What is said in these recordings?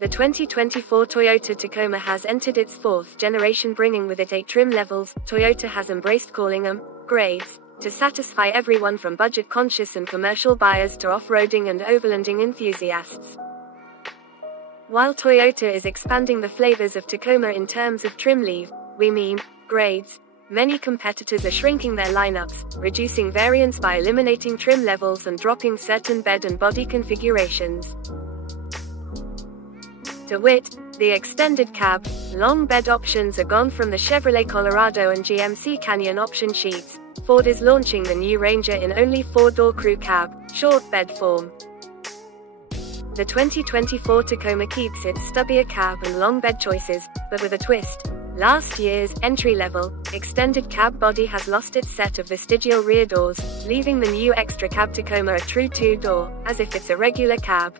The 2024 Toyota Tacoma has entered its fourth generation, bringing with it 8 trim levels. Toyota has embraced calling them grades to satisfy everyone from budget-conscious and commercial buyers to off-roading and overlanding enthusiasts. While Toyota is expanding the flavors of Tacoma in terms of trim level, we mean grades, many competitors are shrinking their lineups, reducing variance by eliminating trim levels and dropping certain bed and body configurations. To wit, the extended cab, long bed options are gone from the Chevrolet Colorado and GMC Canyon option sheets. Ford is launching the new Ranger in only 4-door crew cab, short bed form. The 2024 Tacoma keeps its stubbier cab and long bed choices, but with a twist. Last year's entry-level, extended cab body has lost its set of vestigial rear doors, leaving the new XtraCab Tacoma a true 2-door, as if it's a regular cab.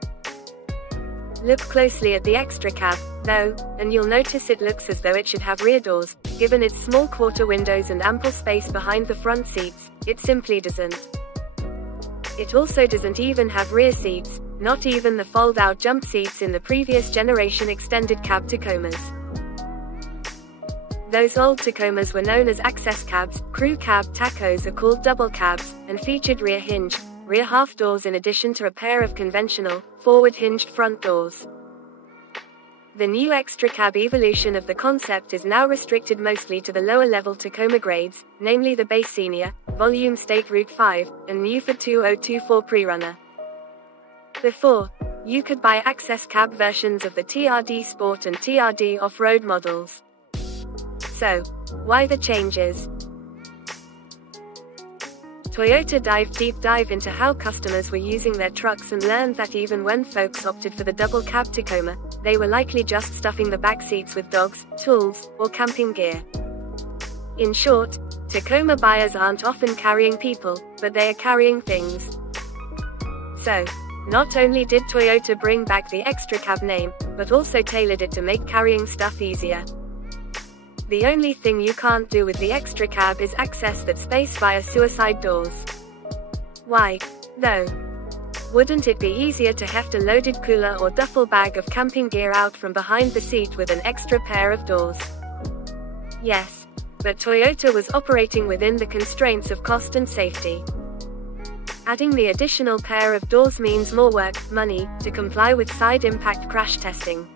Look closely at the XtraCab, though, and you'll notice it looks as though it should have rear doors. Given its small quarter windows and ample space behind the front seats, it simply doesn't. It also doesn't even have rear seats, not even the fold-out jump seats in the previous generation extended cab Tacomas. Those old Tacomas were known as access cabs. Crew cab tacos are called double cabs, and featured rear hinge, rear half doors in addition to a pair of conventional, forward-hinged front doors. The new XtraCab evolution of the concept is now restricted mostly to the lower-level Tacoma grades, namely the Base Senior, Volume State Route 5, and new for 2024 Pre-Runner. Before, you could buy access cab versions of the TRD Sport and TRD Off-Road models. So, why the changes? Toyota deep dive into how customers were using their trucks and learned that even when folks opted for the double cab Tacoma, they were likely just stuffing the back seats with dogs, tools, or camping gear. In short, Tacoma buyers aren't often carrying people, but they are carrying things. So, not only did Toyota bring back the XtraCab name, but also tailored it to make carrying stuff easier. The only thing you can't do with the XtraCab is access that space via suicide doors. Why, though? Wouldn't it be easier to heft a loaded cooler or duffel bag of camping gear out from behind the seat with an extra pair of doors? Yes, but Toyota was operating within the constraints of cost and safety. Adding the additional pair of doors means more work, money, to comply with side impact crash testing.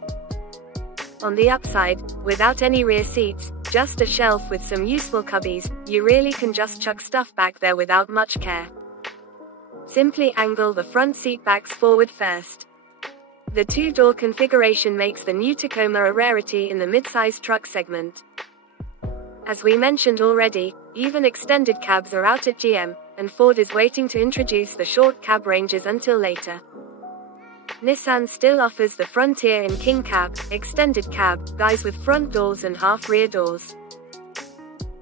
On the upside, without any rear seats, just a shelf with some useful cubbies, you really can just chuck stuff back there without much care. Simply angle the front seat backs forward first. The 2-door configuration makes the new Tacoma a rarity in the mid-size truck segment. As we mentioned already, even extended cabs are out at GM, and Ford is waiting to introduce the short cab Rangers until later. Nissan still offers the Frontier and King Cab, extended cab, guys with front doors and half rear doors.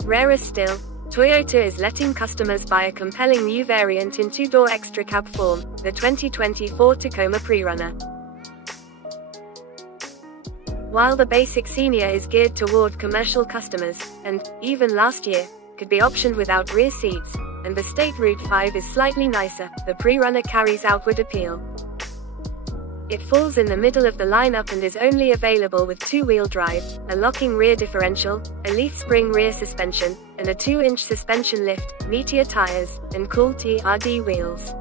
Rarer still, Toyota is letting customers buy a compelling new variant in 2-door XtraCab form, the 2024 Tacoma Pre-Runner. While the basic Senior is geared toward commercial customers, and, even last year, could be optioned without rear seats, and the State Route 5 is slightly nicer, the Pre-Runner carries outward appeal. It falls in the middle of the lineup and is only available with 2-wheel drive, a locking rear differential, a leaf spring rear suspension, and a 2-inch suspension lift, meteor tires, and cool TRD wheels.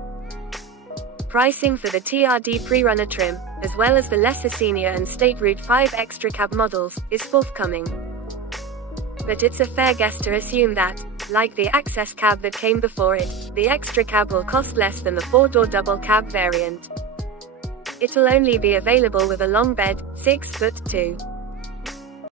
Pricing for the TRD Pre-Runner trim, as well as the lesser Senior and State Route 5 XtraCab models, is forthcoming. But it's a fair guess to assume that, like the Access Cab that came before it, the XtraCab will cost less than the 4-door double cab variant. It'll only be available with a long bed, 6'2".